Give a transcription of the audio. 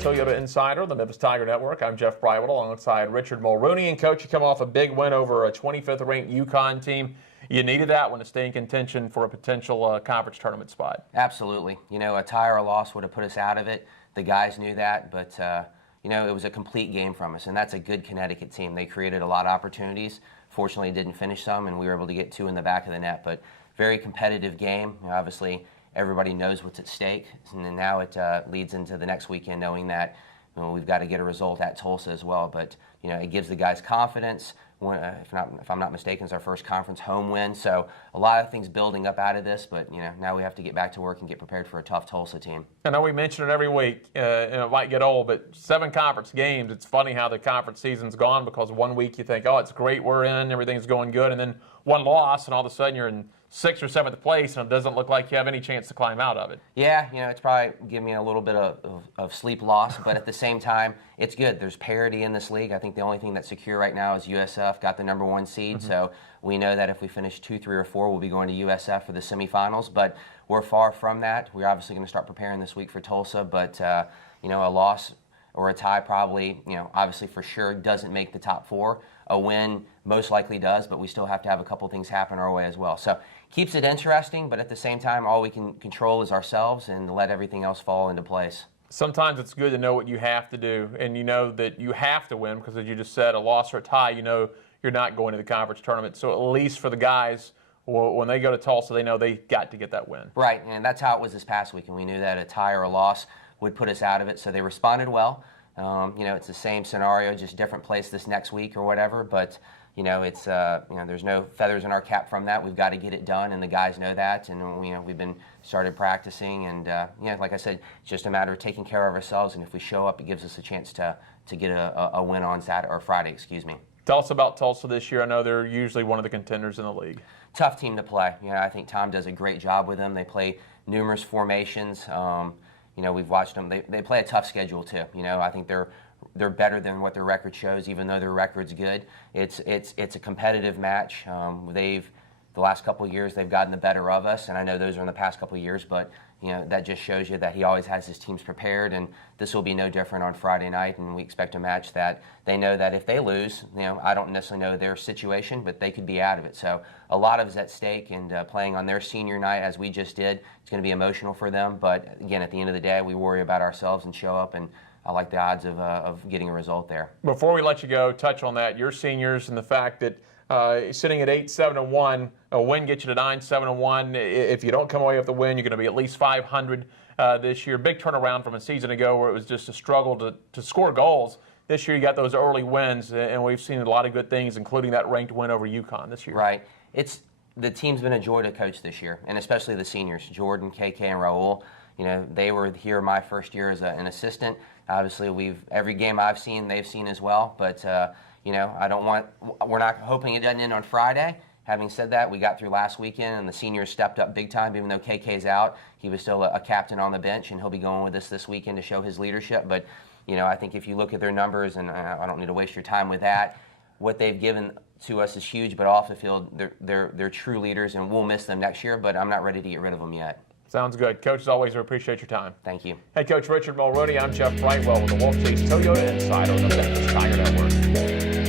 Toyota Insider, the Memphis Tiger Network. I'm Jeff Brywell alongside Richard Mulrooney. And, Coach, you come off a big win over a 25th-ranked UConn team. You needed that one to stay in contention for a potential conference tournament spot. Absolutely. You know, a tie or a loss would have put us out of it. The guys knew that, but, you know, it was a complete game from us, and that's a good Connecticut team. They created a lot of opportunities. Fortunately, didn't finish some, and we were able to get two in the back of the net, but very competitive game. You know, obviously, everybody knows what's at stake, and then now it leads into the next weekend knowing that we've got to get a result at Tulsa as well. But you know, it gives the guys confidence. If I'm not mistaken, it's our first conference home win. So a lot of things building up out of this. But you know, now we have to get back to work and get prepared for a tough Tulsa team. I know we mention it every week, and it might get old, but 7 conference games. It's funny how the conference season's gone, because one week you think, oh, it's great, we're in, everything's going good, and then one loss, and all of a sudden you're in 6th or 7th place, and it doesn't look like you have any chance to climb out of it. Yeah, you know, it's probably giving me a little bit of sleep loss, but at the same time, it's good. There's parity in this league. I think the only thing that's secure right now is USF got the #1 seed, so we know that if we finish 2, 3, or 4, we'll be going to USF for the semifinals, but we're far from that. We're obviously going to start preparing this week for Tulsa, but, you know, a loss or a tie probably, you know, obviously for sure doesn't make the top 4. A win most likely does, but we still have to have a couple things happen our way as well. So keeps it interesting, but at the same time, all we can control is ourselves and let everything else fall into place. Sometimes it's good to know what you have to do, and you know that you have to win, because as you just said, a loss or a tie, you know you're not going to the conference tournament. So at least for the guys, when they go to Tulsa, they know they got to get that win. Right, and that's how it was this past week, and we knew that a tie or a loss would put us out of it, so they responded well. You know, it's the same scenario, just different place this next week or whatever, but you know, it's you know, there's no feathers in our cap from that. We've got to get it done, and the guys know that, and you know, we've been started practicing, and you know, like I said, it's just a matter of taking care of ourselves, and if we show up, it gives us a chance to get a win on Saturday or Friday, excuse me. Tell us about Tulsa this year. I know they're usually one of the contenders in the league. Tough team to play. You know, I think Tom does a great job with them. They play numerous formations. You know, we've watched them. They play a tough schedule too. You know, I think they're better than what their record shows, even though their record's good. It's a competitive match. The last couple of years they've gotten the better of us, and I know those are in the past couple of years, but you know, that just shows you that he always has his teams prepared, and this will be no different on Friday night, and we expect a match that they know that if they lose, you know, I don't necessarily know their situation, but they could be out of it. So a lot of is at stake, and playing on their senior night as we just did, it's going to be emotional for them, but again, at the end of the day, we worry about ourselves and show up, and I like the odds of getting a result there. Before we let you go, touch on that, your seniors and the fact that sitting at 8-7-1, a win gets you to 9-7-1. If you don't come away with the win, you're going to be at least 500 this year. Big turnaround from a season ago where it was just a struggle to score goals. This year you got those early wins, and we've seen a lot of good things, including that ranked win over UConn this year. Right. The team's been a joy to coach this year, and especially the seniors, Jordan, KK, and Raul. You know, they were here my first year as an assistant. Obviously, every game I've seen, they've seen as well. But you know, we're not hoping it doesn't end on Friday. Having said that, we got through last weekend, and the seniors stepped up big time. Even though KK's out, he was still a captain on the bench, and he'll be going with us this weekend to show his leadership. But you know, I think if you look at their numbers, and I don't need to waste your time with that, what they've given to us is huge. But off the field, they're true leaders, and we'll miss them next year. But I'm not ready to get rid of them yet. Sounds good. Coach, as always, we appreciate your time. Thank you. Head coach Richard Mulrooney, I'm Jeff Brightwell with the Wolfchase Toyota Insider on the Memphis Tiger Network.